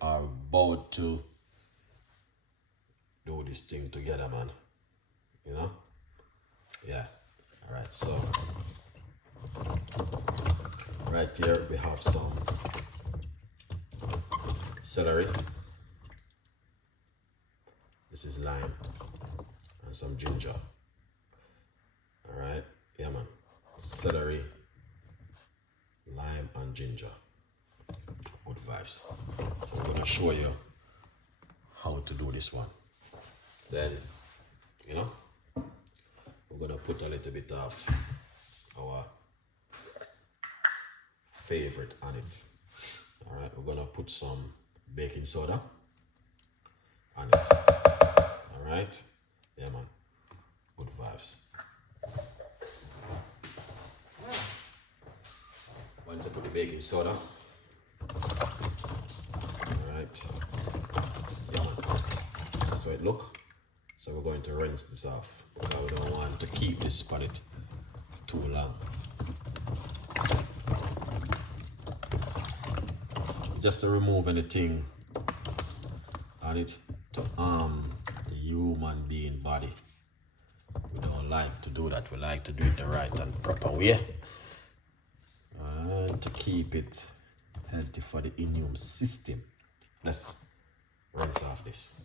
are about to do this thing together, man. You know? Yeah. All right, so right here we have some celery. This is lime and some ginger. All right, yeah, man. Celery, lime, and ginger. Good vibes. So I'm gonna show you how to do this one. Then, you know, we're gonna put a little bit of our favorite on it. All right, we're gonna put some baking soda on it. All right, yeah, man. Good vibes. Once I put the baking soda, all right, yeah, man. That's how it look. So we're going to rinse this off because we don't want to keep this on it too long. Just to remove anything on it to harm the human being body. We don't like to do that. We like to do it the right and proper way. And to keep it healthy for the immune system. Let's rinse off this.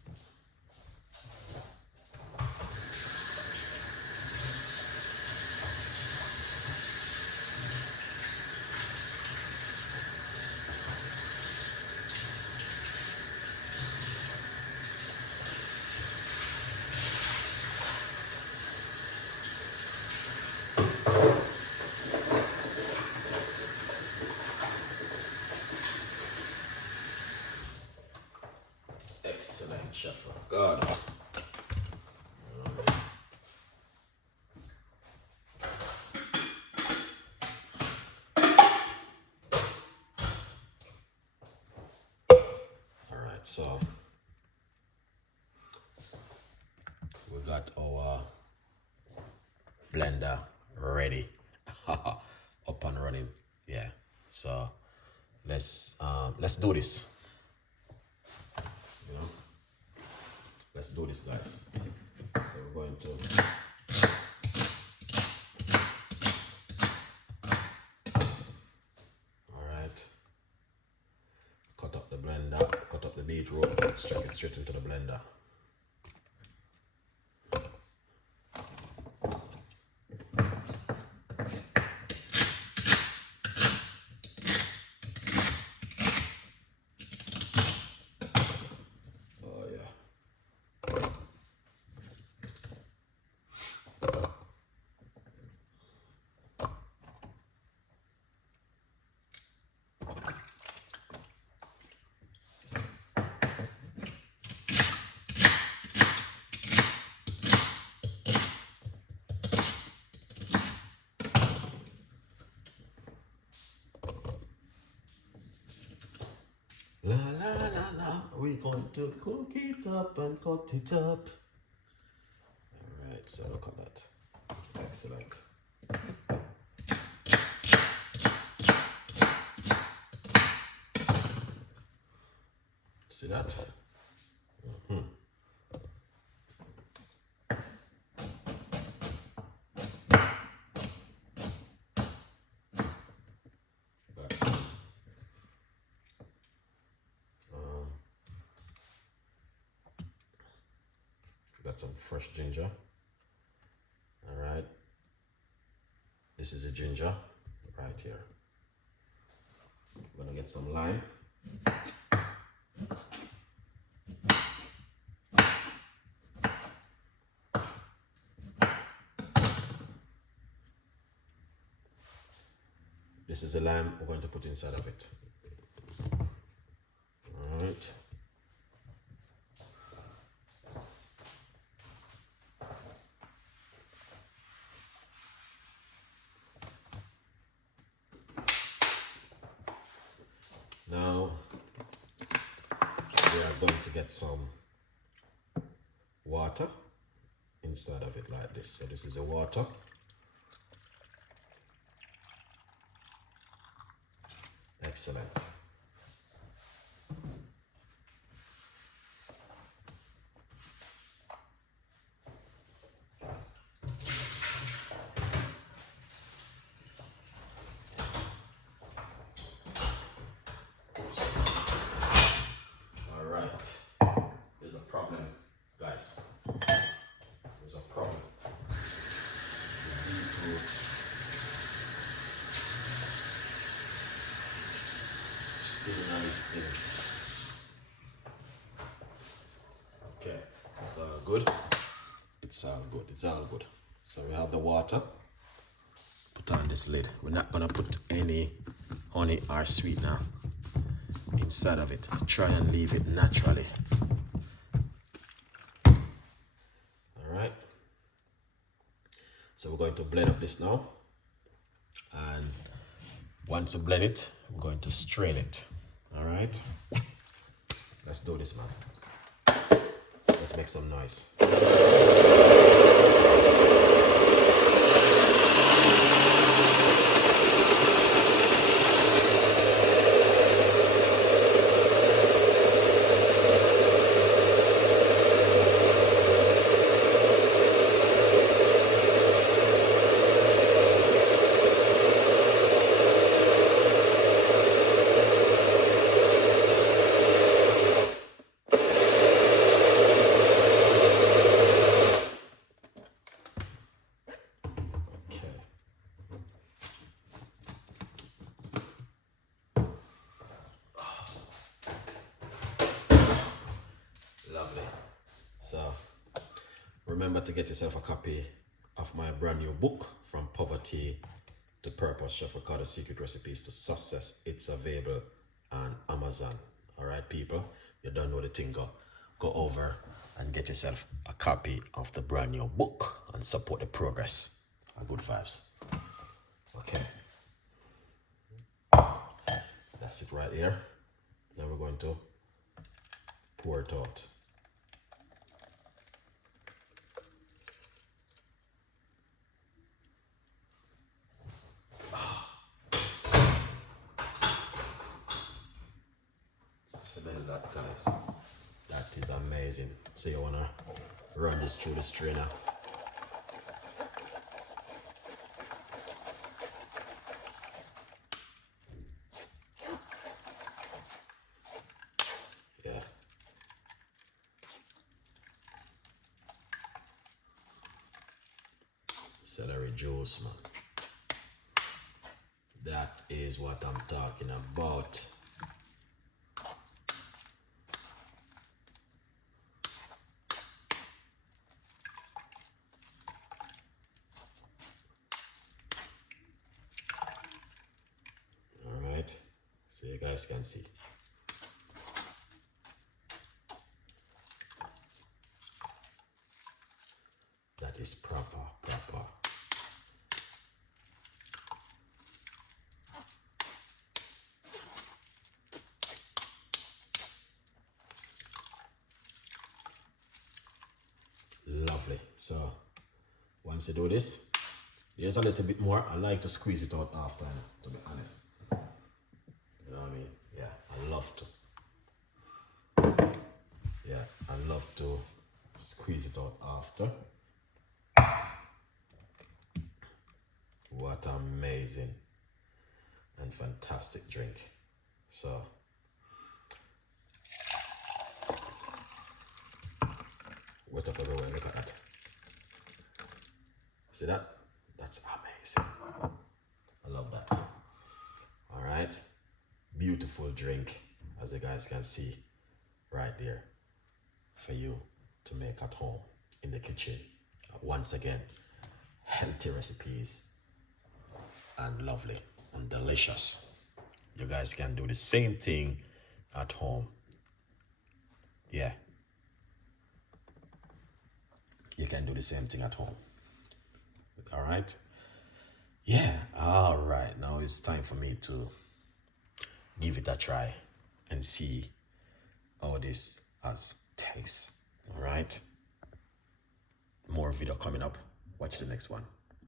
Excellent, Chef Ricardo. Alright, so we got our blender ready. Up and running. Yeah. So let's do this. You know? Let's do this, guys. So we're going to cut up the blender, cut up the beetroot, stick it straight into the blender. Oh yeah. La la la la, we're going to cook it up and cut it up. Alright, so look at that. Excellent. See that? Got some fresh ginger. All right. This is a ginger right here. I'm gonna get some lime. This is the lime we're going to put inside of it. All right. Now we are going to get some water inside of it like this. So this is the water. Excellent. good. It's all good. It's all good. So we have the water. Put on this lid. We're not gonna put any honey or sweetener inside of it. Try and leave it naturally. All right. So we're going to blend up this now. And once we blend it, we're going to strain it. All right. Let's do this, man. Let's make some noise. Lovely. So remember to get yourself a copy of my brand new book, From Poverty to Purpose, Chef Ricardo Secret Recipes to Success. It's available on Amazon. All right, people, you don't know the thing, go over and get yourself a copy of the brand new book and support the progress. Good vibes. Okay, that's it right here. Now we're going to pour it out. Smell that, guys. That is amazing. So you wanna run this through the strainer. Yeah. Celery juice, man. That is what I'm talking about. All right, so you guys can see. That is proper. Lovely. So once you do this, there's a little bit more. I like to squeeze it out after, to be honest. You know what I mean? Yeah, I love to. Yeah, I love to squeeze it out after. What amazing and fantastic drink. So wet up everywhere. Look at that. See that? That's amazing. I love that. All right, beautiful drink, as you guys can see right there, for you to make at home in the kitchen. Once again, healthy recipes and lovely and delicious. You guys can do the same thing at home. Yeah, you can do the same thing at home. All right. Yeah. All right, now it's time for me to give it a try and see how this has tastes. All right, more video coming up. Watch the next one.